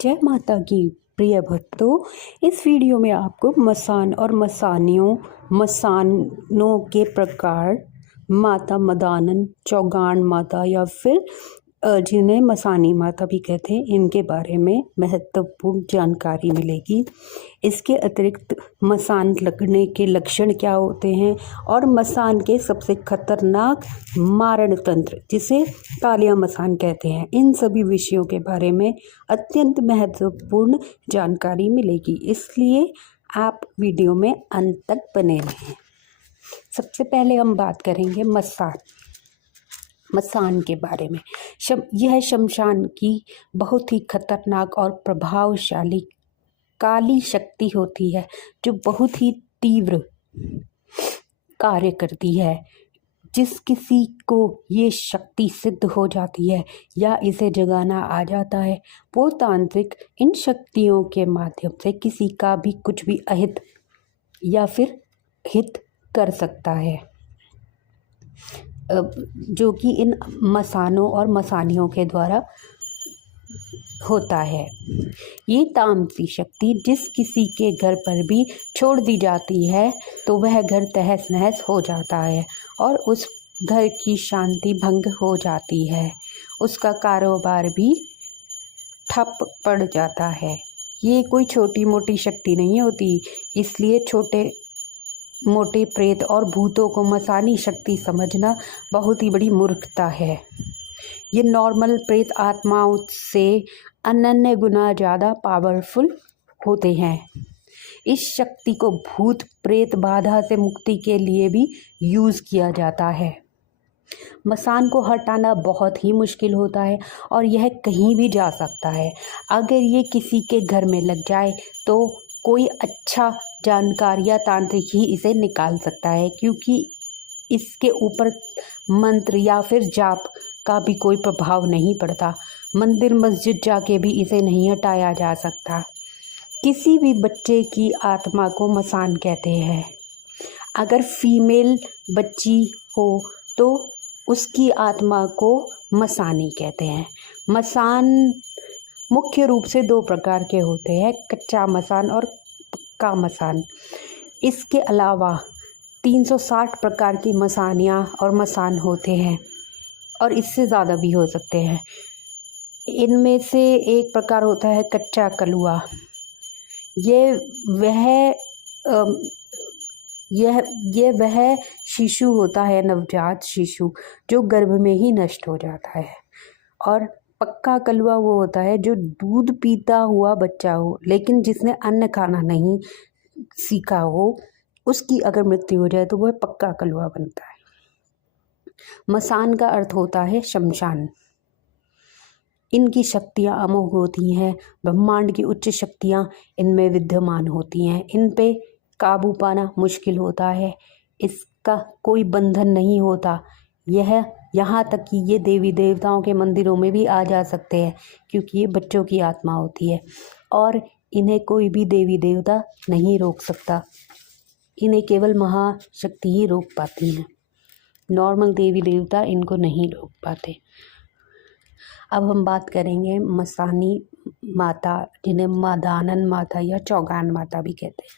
जय माता की प्रिय भक्तों। इस वीडियो में आपको मसान और मसानों के प्रकार, माता मदानन, चौगान माता या फिर जिन्हें मसानी माता भी कहते हैं, इनके बारे में महत्वपूर्ण जानकारी मिलेगी। इसके अतिरिक्त मसान लगने के लक्षण क्या होते हैं और मसान के सबसे खतरनाक मारण तंत्र, जिसे कालिया मसान कहते हैं, इन सभी विषयों के बारे में अत्यंत महत्वपूर्ण जानकारी मिलेगी। इसलिए आप वीडियो में अंत तक बने रहें। सबसे पहले हम बात करेंगे मसान के बारे में। यह शमशान की बहुत ही खतरनाक और प्रभावशाली काली शक्ति होती है, जो बहुत ही तीव्र कार्य करती है। जिस किसी को ये शक्ति सिद्ध हो जाती है या इसे जगाना आ जाता है, वो तांत्रिक इन शक्तियों के माध्यम से किसी का भी कुछ भी अहित या फिर हित कर सकता है, जो कि इन मसानों और मसानियों के द्वारा होता है। ये तामसी शक्ति जिस किसी के घर पर भी छोड़ दी जाती है तो वह घर तहस नहस हो जाता है और उस घर की शांति भंग हो जाती है, उसका कारोबार भी ठप पड़ जाता है। ये कोई छोटी मोटी शक्ति नहीं होती, इसलिए छोटे मोटे प्रेत और भूतों को मसानी शक्ति समझना बहुत ही बड़ी मूर्खता है। ये नॉर्मल प्रेत आत्माओं से अनन्य गुना ज़्यादा पावरफुल होते हैं। इस शक्ति को भूत प्रेत बाधा से मुक्ति के लिए भी यूज़ किया जाता है। मसान को हटाना बहुत ही मुश्किल होता है और यह कहीं भी जा सकता है। अगर ये किसी के घर में लग जाए तो कोई अच्छा जानकार या तांत्रिक ही इसे निकाल सकता है, क्योंकि इसके ऊपर मंत्र या फिर जाप का भी कोई प्रभाव नहीं पड़ता। मंदिर मस्जिद जाके भी इसे नहीं हटाया जा सकता। किसी भी बच्चे की आत्मा को मसान कहते हैं। अगर फीमेल बच्ची हो तो उसकी आत्मा को मसानी कहते हैं। मसान मुख्य रूप से दो प्रकार के होते हैं, कच्चा मसान और पक्का मसान। इसके अलावा 360 प्रकार की मसानियाँ और मसान होते हैं और इससे ज़्यादा भी हो सकते हैं। इनमें से एक प्रकार होता है कच्चा कलुआ। यह वह शिशु होता है, नवजात शिशु, जो गर्भ में ही नष्ट हो जाता है। और पक्का कलुआ वो होता है जो दूध पीता हुआ बच्चा हो, लेकिन जिसने अन्न खाना नहीं सीखा हो, उसकी अगर मृत्यु हो जाए तो वह पक्का कलुआ बनता है। मसान का अर्थ होता है शमशान। इनकी शक्तियाँ अमोघ होती हैं। ब्रह्मांड की उच्च शक्तियाँ इनमें विद्यमान होती हैं। इन पे काबू पाना मुश्किल होता है। इसका कोई बंधन नहीं होता। यहाँ तक कि ये देवी देवताओं के मंदिरों में भी आ जा सकते हैं, क्योंकि ये बच्चों की आत्मा होती है और इन्हें कोई भी देवी देवता नहीं रोक सकता। इन्हें केवल महाशक्ति ही रोक पाती हैं। नॉर्मल देवी देवता इनको नहीं रोक पाते। अब हम बात करेंगे मसानी माता, जिन्हें मदानन माता या चौगान माता भी कहते हैं।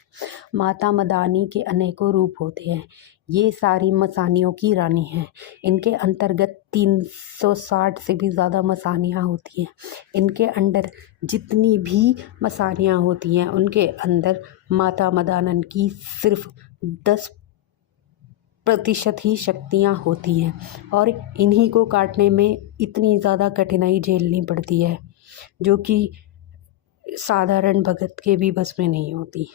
माता मदानी के अनेकों रूप होते हैं। ये सारी मसानियों की रानी हैं। इनके अंतर्गत 360 से भी ज़्यादा मसानियाँ होती हैं। इनके अंदर जितनी भी मसानियाँ होती हैं, उनके अंदर माता मदानन की सिर्फ 10% ही शक्तियाँ होती हैं और इन्हीं को काटने में इतनी ज़्यादा कठिनाई झेलनी पड़ती है, जो कि साधारण भगत के भी बस में नहीं होती।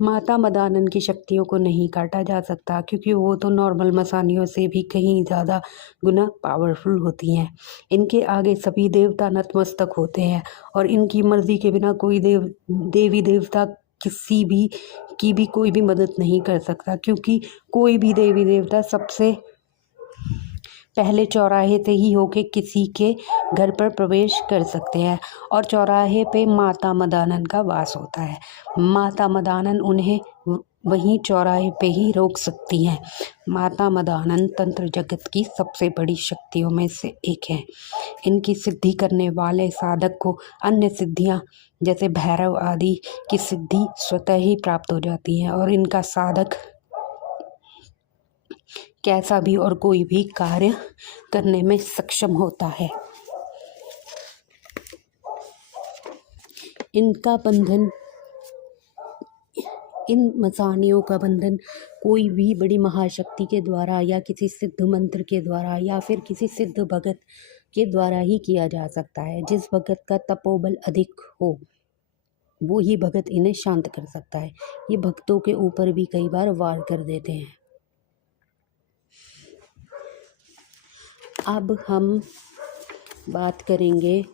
माता मदानन की शक्तियों को नहीं काटा जा सकता, क्योंकि वो तो नॉर्मल मसानियों से भी कहीं ज़्यादा गुना पावरफुल होती हैं। इनके आगे सभी देवता नतमस्तक होते हैं और इनकी मर्ज़ी के बिना कोई देवी देवता किसी भी की भी कोई भी मदद नहीं कर सकता, क्योंकि कोई भी देवी देवता सबसे पहले चौराहे से ही होके किसी के घर पर प्रवेश कर सकते हैं और चौराहे पे माता मदानन का वास होता है। माता मदानन उन्हें वहीं चौराहे पे ही रोक सकती हैं। माता मदानंद तंत्र जगत की सबसे बड़ी शक्तियों में से एक है। इनकी सिद्धि करने वाले साधक को अन्य सिद्धियां जैसे भैरव आदि की सिद्धि स्वतः ही प्राप्त हो जाती है और इनका साधक कैसा भी और कोई भी कार्य करने में सक्षम होता है। इनका बंधन इन मसानियों का बंधन कोई भी बड़ी महाशक्ति के द्वारा या किसी सिद्ध मंत्र के द्वारा या फिर किसी सिद्ध भगत के द्वारा ही किया जा सकता है। जिस भगत का तपोबल अधिक हो वो ही भगत इन्हें शांत कर सकता है। ये भक्तों के ऊपर भी कई बार वार कर देते हैं। अब हम बात करेंगे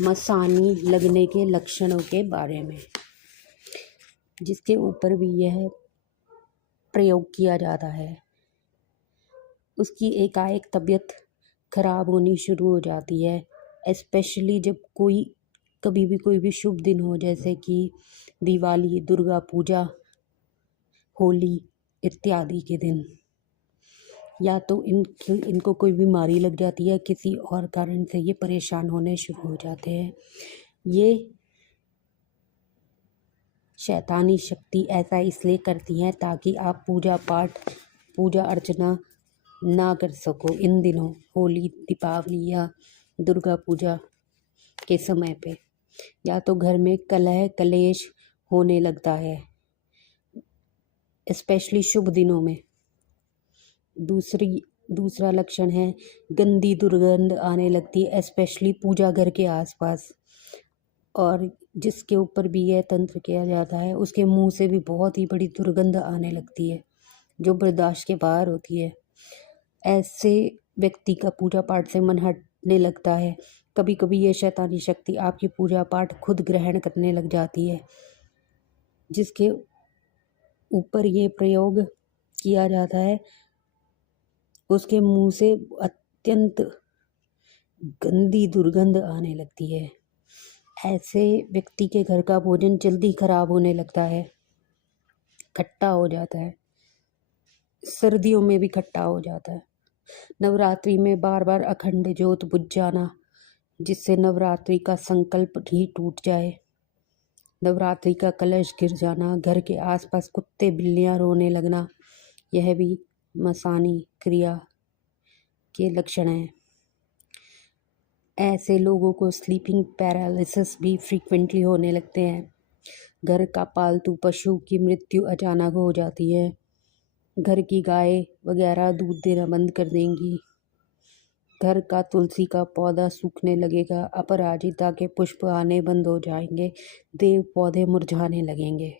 मसानी लगने के लक्षणों के बारे में, जिसके ऊपर भी यह प्रयोग किया जाता है। उसकी एकाएक तबीयत खराब होनी शुरू हो जाती है, स्पेशली जब कभी भी कोई भी शुभ दिन हो, जैसे कि दिवाली, दुर्गा पूजा, होली इत्यादि के दिन, या तो इनको कोई बीमारी लग जाती है, किसी और कारण से ये परेशान होने शुरू हो जाते हैं। ये शैतानी शक्ति ऐसा इसलिए करती हैं ताकि आप पूजा अर्चना ना कर सको इन दिनों, होली, दीपावली या दुर्गा पूजा के समय पे। या तो घर में कलह कलेश होने लगता है, स्पेशली शुभ दिनों में। दूसरा लक्षण है गंदी दुर्गंध आने लगती है, स्पेशली पूजा घर के आसपास। और जिसके ऊपर भी यह तंत्र किया जाता है उसके मुंह से भी बहुत ही बड़ी दुर्गंध आने लगती है जो बर्दाश्त के बाहर होती है। ऐसे व्यक्ति का पूजा पाठ से मन हटने लगता है। कभी कभी ये शैतानी शक्ति आपकी पूजा पाठ खुद ग्रहण करने लग जाती है। जिसके ऊपर ये प्रयोग किया जाता है उसके मुंह से अत्यंत गंदी दुर्गंध आने लगती है। ऐसे व्यक्ति के घर का भोजन जल्दी खराब होने लगता है, खट्टा हो जाता है, सर्दियों में भी खट्टा हो जाता है। नवरात्रि में बार बार अखंड ज्योत बुझ जाना, जिससे नवरात्रि का संकल्प ही टूट जाए। नवरात्रि का कलश गिर जाना, घर के आसपास कुत्ते बिल्लियां रोने लगना, यह भी मसानी क्रिया के लक्षण हैं। ऐसे लोगों को स्लीपिंग पैरालिसिस भी फ्रीक्वेंटली होने लगते हैं। घर का पालतू पशु की मृत्यु अचानक हो जाती है। घर की गाय वगैरह दूध देना बंद कर देंगी। घर का तुलसी का पौधा सूखने लगेगा। अपराजिता के पुष्प आने बंद हो जाएंगे। देव पौधे मुरझाने लगेंगे।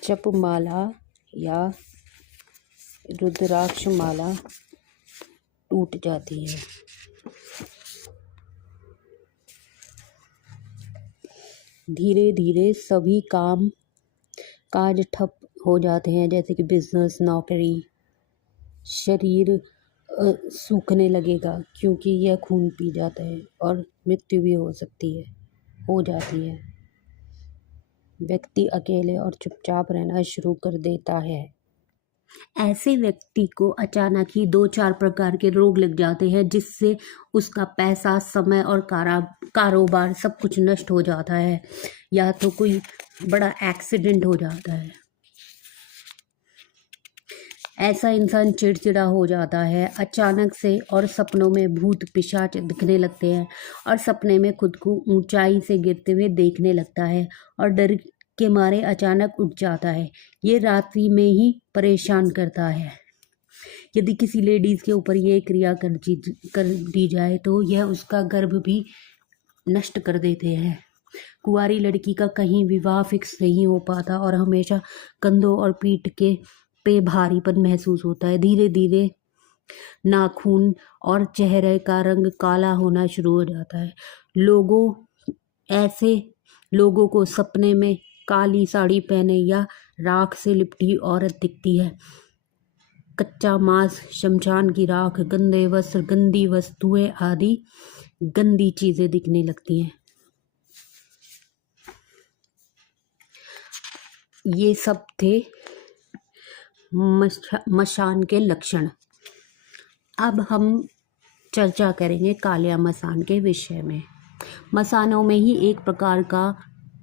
जप माला या रुद्राक्ष माला टूट जाती है। धीरे धीरे सभी काम काज ठप हो जाते हैं, जैसे कि बिजनेस, नौकरी। शरीर सूखने लगेगा क्योंकि यह खून पी जाता है और मृत्यु भी हो जाती है। व्यक्ति अकेले और चुपचाप रहना शुरू कर देता है। ऐसे व्यक्ति को अचानक ही 2-4 प्रकार के रोग लग जाते हैं, जिससे उसका पैसा, समय और कारोबार सब कुछ नष्ट हो जाता है, या तो कोई बड़ा एक्सीडेंट हो जाता है। ऐसा इंसान चिड़चिड़ा हो जाता है अचानक से, और सपनों में भूत पिशाच दिखने लगते हैं और सपने में खुद को ऊंचाई से गिरते हुए देखने लगता है और डर के मारे अचानक उठ जाता है। ये रात्रि में ही परेशान करता है। यदि किसी लेडीज के ऊपर ये क्रिया कर दी जाए तो यह उसका गर्भ भी नष्ट कर देते हैं। कुंवारी लड़की का कहीं विवाह फिक्स नहीं हो पाता और हमेशा कंधों और पीठ पे भारीपन महसूस होता है। धीरे धीरे नाखून और चेहरे का रंग काला होना शुरू हो जाता है। ऐसे लोगों को सपने में काली साड़ी पहने या राख से लिपटी औरत दिखती है। कच्चा मांस, शमशान की राख, गंदे वस्त्र, गंदी वस्तुएं आदि गंदी चीजें दिखने लगती हैं। ये सब थे मसान के लक्षण। अब हम चर्चा करेंगे कालिया मसान के विषय में। मसानों में ही एक प्रकार का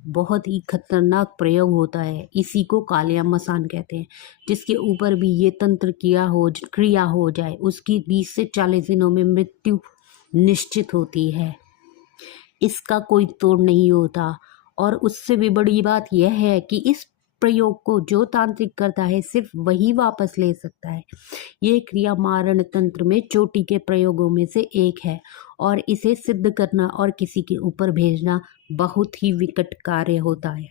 बहुत ही खतरनाक प्रयोग होता है, इसी को कालिया मसान कहते हैं। जिसके ऊपर भी ये तंत्र क्रिया हो जाए, उसकी 20 से 40 दिनों में मृत्यु निश्चित होती है। इसका कोई तोड़ नहीं होता। और उससे भी बड़ी बात यह है कि इस प्रयोग को जो तांत्रिक करता है सिर्फ वही वापस ले सकता है। ये क्रिया मारण तंत्र में चोटी के प्रयोगों में से एक है और इसे सिद्ध करना और किसी के ऊपर भेजना बहुत ही विकट कार्य होता है।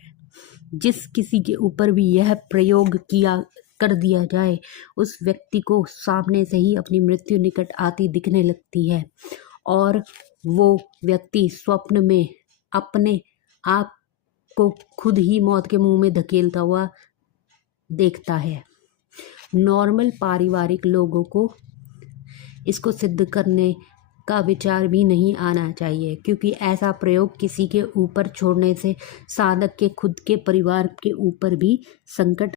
जिस किसी के ऊपर भी यह प्रयोग कर दिया जाए, उस व्यक्ति को सामने से ही अपनी मृत्यु निकट आती दिखने लगती है और वो व्यक्ति स्वप्न में अपने आप को खुद ही मौत के मुंह में धकेलता हुआ देखता है। नॉर्मल पारिवारिक लोगों को इसको सिद्ध करने का विचार भी नहीं आना चाहिए, क्योंकि ऐसा प्रयोग किसी के ऊपर छोड़ने से साधक के खुद के परिवार के ऊपर भी संकट